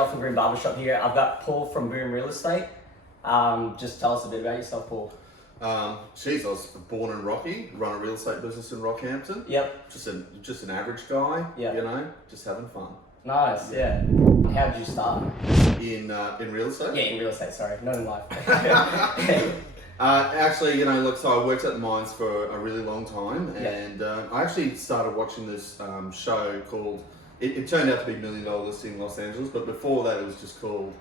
Miguel from Green Barbershop here. I've got Paul from Boom Real Estate. Just tell us a bit about yourself, Paul. I was born in Rocky, run a real estate business in Rockhampton. Yep. Just an average guy, Yep. just having fun. Nice, yeah. How did you start? In real estate? Yeah, in real estate, sorry, not in life. Actually, so I worked at the mines for a really long time, and I actually started watching this show called, it turned out to be $1 Million Listing Los Angeles, but before that it was just called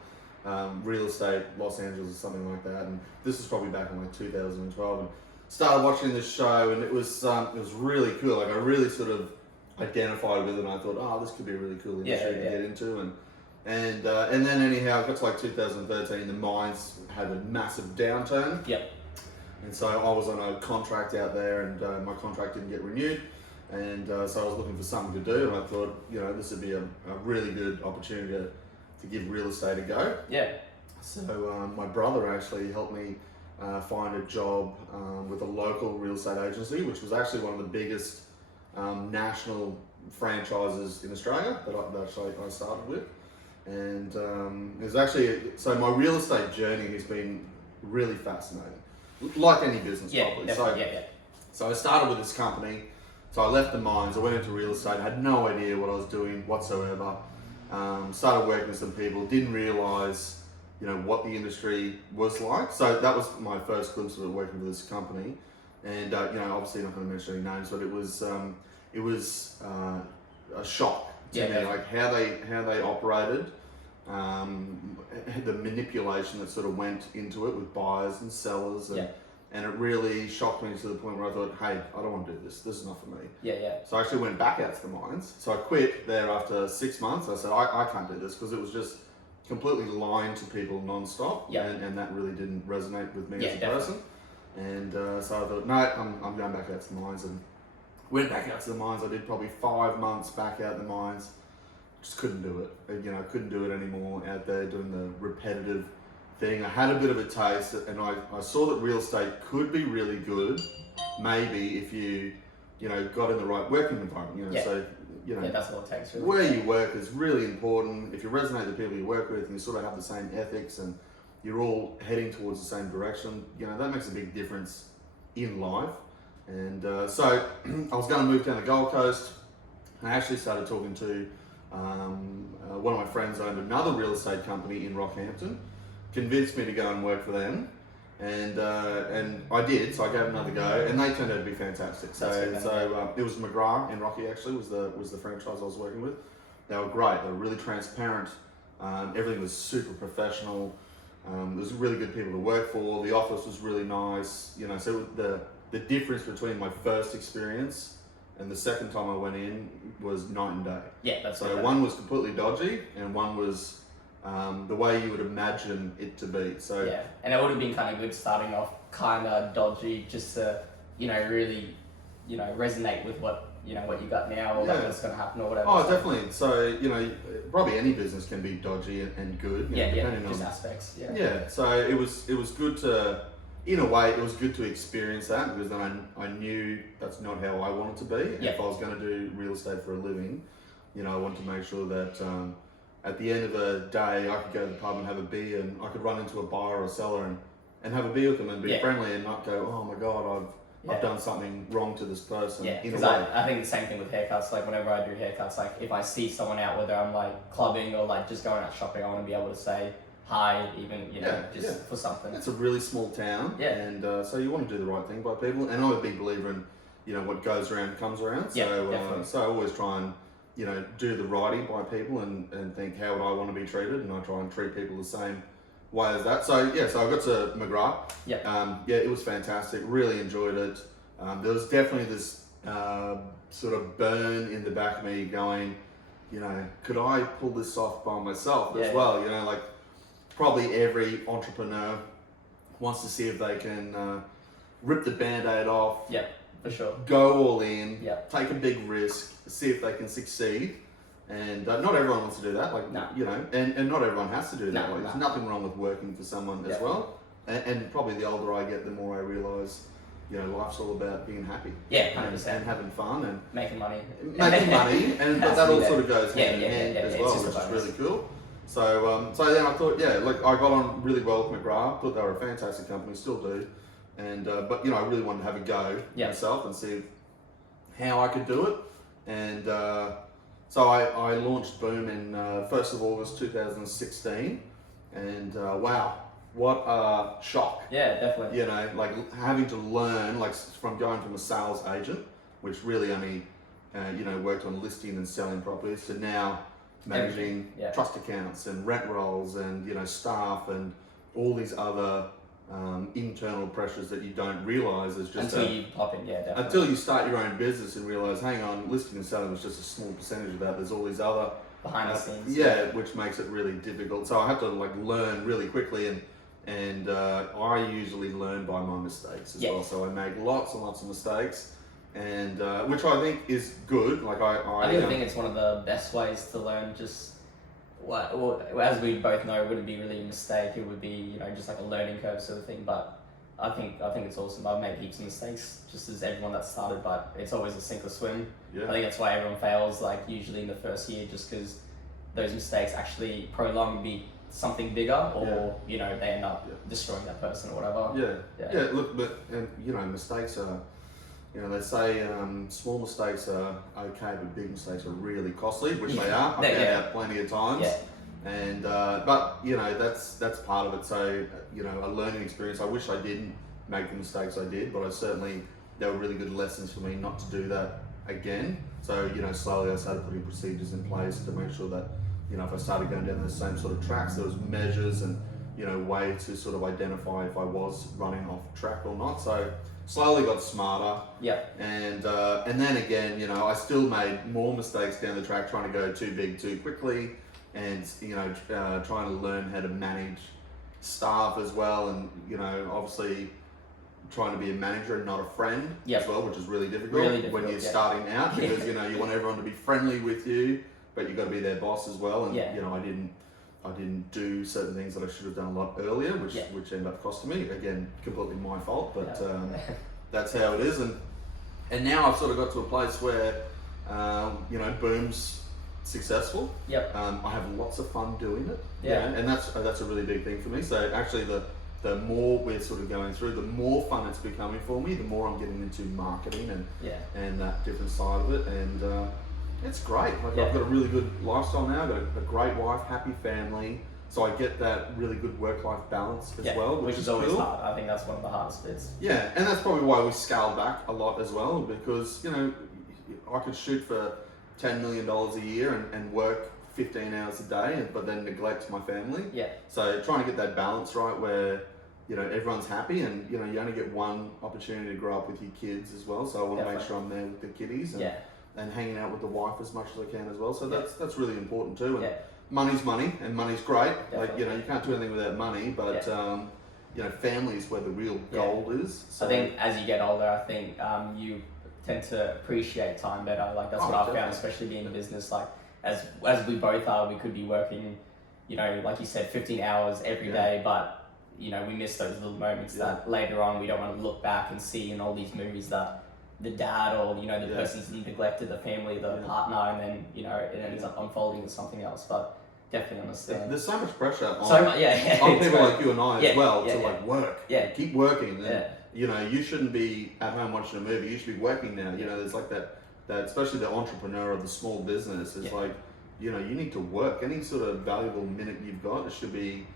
Real Estate Los Angeles or something like that, and this is probably back in like 2012, and started watching this show, and it was really cool. Like I really sort of identified with it, and I thought, oh, this could be a really cool industry to get into, and then anyhow, it got to like 2013, the mines had a massive downturn. Yep. And so I was on a contract out there, and my contract didn't get renewed, and so I was looking for something to do, and I thought, this would be a really good opportunity to give real estate a go. Yeah. So my brother actually helped me find a job with a local real estate agency, which was actually one of the biggest national franchises in Australia that I started with. And it was actually, so my real estate journey has been really fascinating, like any business probably. So I started with this company, so I left the mines, I went into real estate, I had no idea what I was doing whatsoever. Started working with some people, didn't realise, what the industry was like. So that was my first glimpse of it, working with this company. And obviously not going to mention any names, but it was a shock to me, like how they operated, the manipulation that sort of went into it with buyers and sellers, and it really shocked me to the point where I thought, hey, I don't want to do this. This is not for me. So I actually went back out to the mines. So I quit there after 6 months. I said, I can't do this, because it was just completely lying to people non-stop, and that really didn't resonate with me as a person. And so I thought, no, I'm going back out to the mines, and went back out to the mines. I did probably 5 months back out the mines. Just couldn't do it. I couldn't do it anymore out there doing the repetitive thing. I had a bit of a taste, and I saw that real estate could be really good, maybe if you got in the right working environment. So that's all it takes, really. Where you work is really important. If you resonate with the people you work with, and you sort of have the same ethics, and you're all heading towards the same direction, that makes a big difference in life. And so I was going to move down the Gold Coast. I actually started talking to one of my friends owned another real estate company in Rockhampton, convinced me to go and work for them, and I did. So I gave it another go, and they turned out to be fantastic. So it was McGrath in Rocky, actually was the franchise I was working with. They were great. They were really transparent. Everything was super professional. There was really good people to work for. The office was really nice. So the difference between my first experience and the second time I went in was night and day. Yeah, that's so one was completely dodgy, and one was the way you would imagine it to be. So and it would have been kind of good starting off kind of dodgy, just to really resonate with what what you got now, or like what's going to happen or whatever. Oh, definitely. So probably any business can be dodgy and good. Depending on aspects. So it was good to. In a way, it was good to experience that, because then I knew that's not how I wanted to be. And if I was going to do real estate for a living, I wanted to make sure that at the end of the day, I could go to the pub and have a beer, and I could run into a buyer or a seller and have a beer with them and be friendly, and not go, oh my God, I've done something wrong to this person. Because I think the same thing with haircuts. Like whenever I do haircuts, like if I see someone out, whether I'm like clubbing or like just going out shopping, I want to be able to say hi, even for something. It's a really small town, and so you want to do the right thing by people. And I'm a big believer in what goes around comes around. So so I always try and do the righty by people, and think, how would I want to be treated, and I try and treat people the same way as that. So so I got to McGrath. It was fantastic. Really enjoyed it. There was definitely this sort of burn in the back of me, going, could I pull this off by myself as well? Like. Probably every entrepreneur wants to see if they can rip the Band-Aid off. For sure. Go all in. Take a big risk. See if they can succeed. And not everyone wants to do that. And not everyone has to do that. There's nothing wrong with working for someone as well. And probably the older I get, the more I realise, life's all about being happy. 100%. And having fun and making money. But that all sort of goes hand in hand as well, which is really cool. So then I thought, yeah, like I got on really well with McGrath. Thought they were a fantastic company, still do. And but I really wanted to have a go myself and see how I could do it. And so I launched Boom in 1st of August 2016. And wow, what a shock. Yeah, definitely. Like having to learn, like from going from a sales agent, which really only, worked on listing and selling properties, to now managing trust accounts and rent rolls and, staff and all these other internal pressures that you don't realise is just until you pop in, definitely. Until you start your own business and realise, hang on, listing and selling was just a small percentage of that. There's all these other behind the scenes. Which makes it really difficult. So I had to like learn really quickly, and I usually learn by my mistakes as well. So I make lots and lots of mistakes, and which I think is good. Like I think it's one of the best ways to learn. Just well, as we both know, it wouldn't be really a mistake. It would be just like a learning curve sort of thing. But I think it's awesome. I've made heaps of mistakes, just as everyone that started. But it's always a sink or swim. Yeah. I think that's why everyone fails. Like usually in the first year, just because those mistakes actually prolong and be something bigger, or they end up destroying that person or whatever. Yeah. Look, but mistakes are. They say small mistakes are okay, but big mistakes are really costly, which they are. I've found out plenty of times. Yeah. And but that's part of it. So a learning experience. I wish I didn't make the mistakes I did, but they were really good lessons for me not to do that again. So slowly I started putting procedures in place to make sure that if I started going down the same sort of tracks, there was measures and way to sort of identify if I was running off track or not. So slowly got smarter. Yeah. And then again, I still made more mistakes down the track, trying to go too big too quickly, and trying to learn how to manage staff as well, and obviously trying to be a manager and not a friend as well, which is really difficult, when you're starting out, because you want everyone to be friendly with you, but you've got to be their boss as well. And I didn't do certain things that I should have done a lot earlier, which ended up costing me. Again, completely my fault, but that's how it is. And now I've sort of got to a place where Boom's successful. Yep. I have lots of fun doing it. Yeah. And that's a really big thing for me. So actually the more we're sort of going through, the more fun it's becoming for me, the more I'm getting into marketing and that different side of it. And it's great. Like I've got a really good lifestyle now. I've got a great wife, happy family. So I get that really good work-life balance as well, which is always cool. hard. I think that's one of the hardest bits. Yeah, and that's probably why we scaled back a lot as well, because I could shoot for $10 million a year and work 15 hours a day, but then neglect my family. Yeah. So trying to get that balance right, where everyone's happy, and you only get one opportunity to grow up with your kids as well. So I want to make sure I'm there with the kiddies and hanging out with the wife as much as I can as well. So that's really important too. And money's money, and money's great. Definitely. Like you can't do anything without money, but family is where the real gold is. So I think as you get older, I think you tend to appreciate time better. Like that's what I've found, especially being in business. Like as we both are, we could be working, like you said, 15 hours every day, but we miss those little moments that later on we don't want to look back and see in all these movies that the dad or the person's neglected the family, the partner, and then it ends up unfolding into something else. But definitely understand. There's so much pressure on, on people like you and I as well to like work. Keep working. And, you shouldn't be at home watching a movie. You should be working now. There's like that especially the entrepreneur of the small business is like, you need to work. Any sort of valuable minute you've got, it should be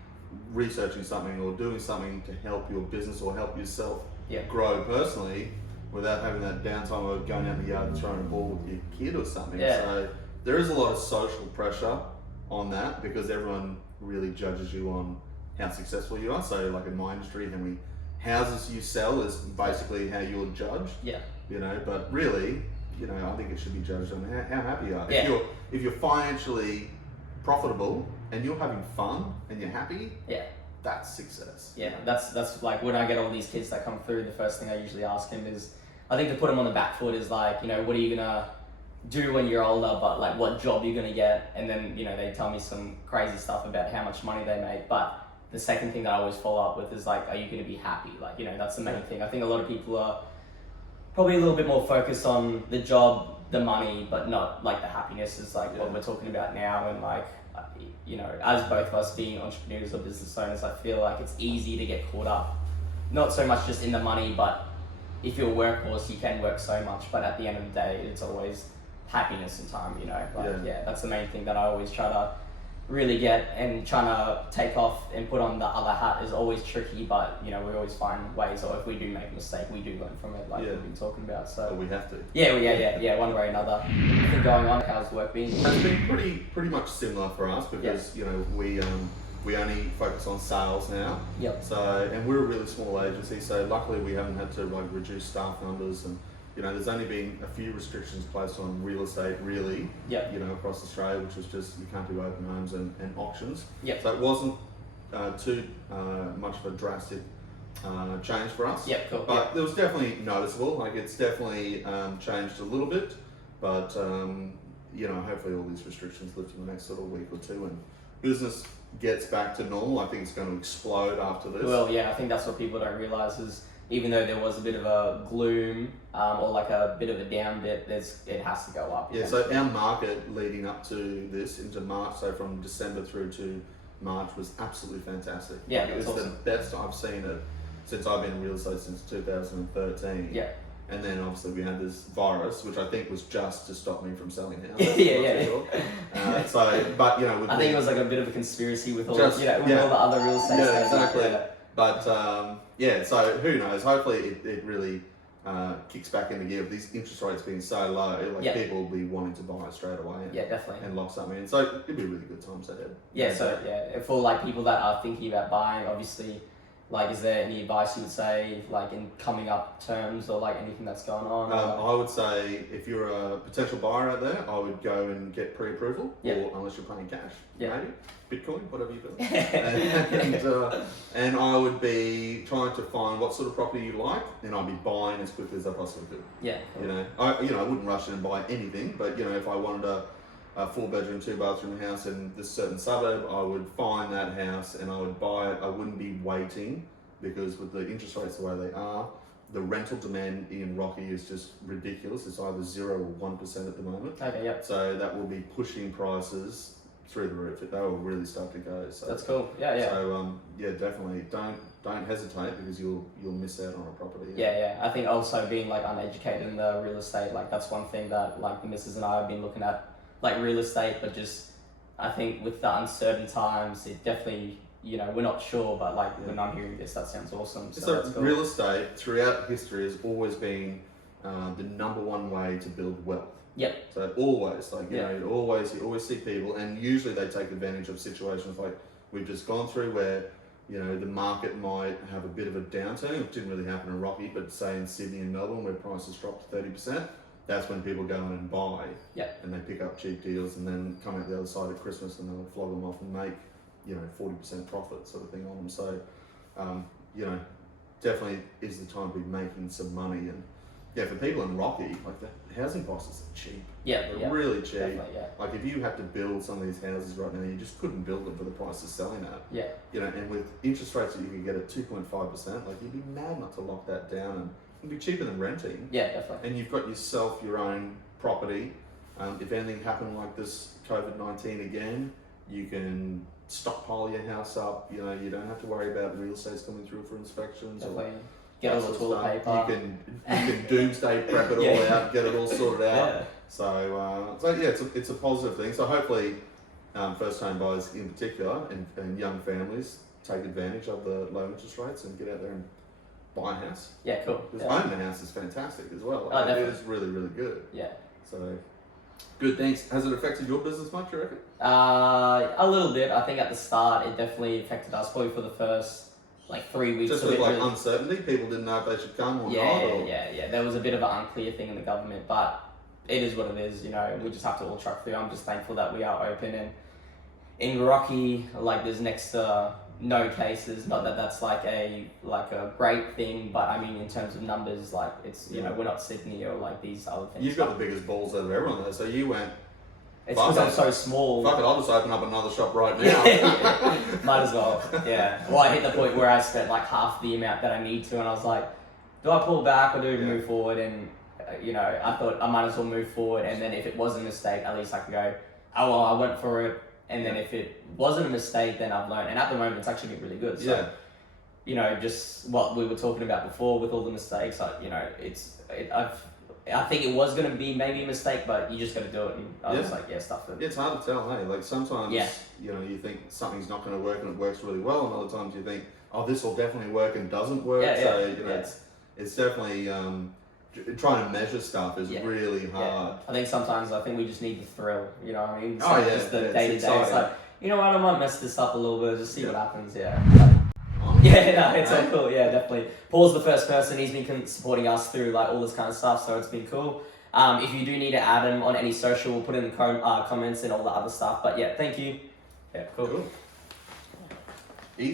researching something or doing something to help your business or help yourself grow personally, without having that downtime of going out in the yard and throwing a ball with your kid or something. So there is a lot of social pressure on that, because everyone really judges you on how successful you are. So like in my industry, how many houses you sell is basically how you're judged. But really, I think it should be judged on how happy you are. If you're financially profitable and you're having fun and you're happy, that's success. That's like when I get all these kids that come through, the first thing I usually ask him is, I think to put them on the back foot is like, what are you gonna do when you're older, but like what job you're gonna get? And then they tell me some crazy stuff about how much money they make. But the second thing that I always follow up with is like, are you gonna be happy? Like that's the main thing. I think a lot of people are probably a little bit more focused on the job, the money, but not like the happiness is like what we're talking about now. And like you know, as both of us being entrepreneurs or business owners, I feel like it's easy to get caught up, not so much just in the money, but if you're a workhorse, you can work so much, but at the end of the day, it's always happiness and time, you know. Like, that's the main thing that I always try to really get, and trying to take off and put on the other hat is always tricky, but you know, we always find ways, or if we do make a mistake, we do learn from it, like we've been talking about. So we have to. One way or another. Anything going on? How's work been? It's been pretty much similar for us, because you know, we only focus on sales now. So, and we're a really small agency, so luckily we haven't had to like reduce staff numbers, and you know, there's only been a few restrictions placed on real estate, really, you know, across Australia, which was just, you can't do open homes and auctions. So it wasn't too much of a drastic change for us. But it was definitely noticeable. Like, it's definitely changed a little bit, but you know, hopefully all these restrictions lift in the next sort of week or two, and business gets back to normal. I think it's going to explode after this. Well, I think that's what people don't realise is, even though there was a bit of a gloom or like a bit of a down bit, it has to go up. So our market leading up to this into March, so from December through to March, was absolutely fantastic. It was awesome. The best I've seen it since I've been in real estate since 2013. And then obviously we had this virus, which I think was just to stop me from selling houses. So, but you know, I think it was like a bit of a conspiracy with all, all the other real estate. Exactly. But so who knows? Hopefully it really kicks back into gear. With these interest rates being so low, like people will be wanting to buy straight away. And, definitely. And lock something in. So it'll be really good times ahead. So for like people that are thinking about buying, obviously, like, is there any advice you would say, like, in coming up terms, or like anything that's going on? I would say if you're a potential buyer out there, I would go and get pre-approval, or unless you're paying cash, maybe Bitcoin, whatever you do. And I would be trying to find what sort of property you like, and I'd be buying as quickly as I possibly could. You know, I wouldn't rush in and buy anything, but you know, if I wanted a 4-bedroom, 2-bathroom house in this certain suburb, I would find that house and I would buy it. I wouldn't be waiting, because with the interest rates the way they are, the rental demand in Rocky is just ridiculous. It's either 0 or 1% at the moment. So that will be pushing prices through the roof. They will really start to go. So that's cool. So definitely don't hesitate, because you'll miss out on a property. I think also being like uneducated in the real estate, like that's one thing that like the missus and I have been looking at, like real estate, but just I think with the uncertain times, it definitely, you know, we're not sure, but like when I'm hearing this, that sounds awesome. So that's cool. Real estate throughout history has always been the number one way to build wealth. So always, like you know, you always see people, and usually they take advantage of situations like we've just gone through, where you know the market might have a bit of a downturn. It didn't really happen in Rocky, but say in Sydney and Melbourne, where prices dropped 30%. That's when people go in and buy, and they pick up cheap deals, and then come out the other side of Christmas and they'll flog them off and make, you know, 40% profit sort of thing on them. So, you know, definitely is the time to be making some money. And for people in Rocky, like the housing prices are cheap. They're really cheap. Like if you had to build some of these houses right now, you just couldn't build them for the price they're selling at. You know, and with interest rates that you could get at 2.5%, like you'd be mad not to lock that down, and it'd be cheaper than renting. Definitely. And you've got yourself your own property. If anything happened like this COVID-19 again, you can stockpile your house up. You know, you don't have to worry about real estates coming through for inspections. Definitely. Get all the toilet paper. You can doomsday prep it all out, get it all sorted out. So it's a positive thing. So hopefully, first home buyers in particular, and young families take advantage of the low interest rates and get out there and buy a house. Cool. Because owning a house is fantastic as well. It is really, really good. So, good, thanks. Has it affected your business much, you reckon? A little bit. I think at the start it definitely affected us, probably for the first like 3 weeks. Just with like uncertainty, people didn't know if they should come or not. Yeah. There was a bit of an unclear thing in the government, but it is what it is. You know, we just have to all truck through. I'm just thankful that we are open, and in Rocky, like there's next to no cases. Not that that's like a great thing, but I mean in terms of numbers, like it's you know, we're not Sydney or like these other things. You've got the biggest balls out of everyone though, so you went. It's because I'm so small. Fuck it, I'll just open up another shop right now. Might as well. Well, I hit the point where I spent like half the amount that I need to, and I was like, do I pull back or do I move forward? And you know, I thought I might as well move forward, and then if it was a mistake, at least I could go, oh well, I went for it. and then if it wasn't a mistake, then I've learned. And at the moment, it's actually been really good. So, you know, just what we were talking about before with all the mistakes, like, you know, I think it was going to be maybe a mistake, but you just got to do it. And I was like, stuff it. It's hard to tell, hey? Like sometimes, you know, you think something's not going to work and it works really well, and other times you think, oh, this will definitely work and doesn't work. So, you know, it's definitely, trying to measure stuff is really hard. I think we just need the thrill, you know what I mean? Just the day to day. It's like, you know what, I might mess this up a little bit, just see what happens, it's all cool, definitely. Paul's the first person, he's been supporting us through like all this kind of stuff, so it's been cool. If you do need to add him on any social, we'll put in the comments and all the other stuff, but thank you. Cool. Easy.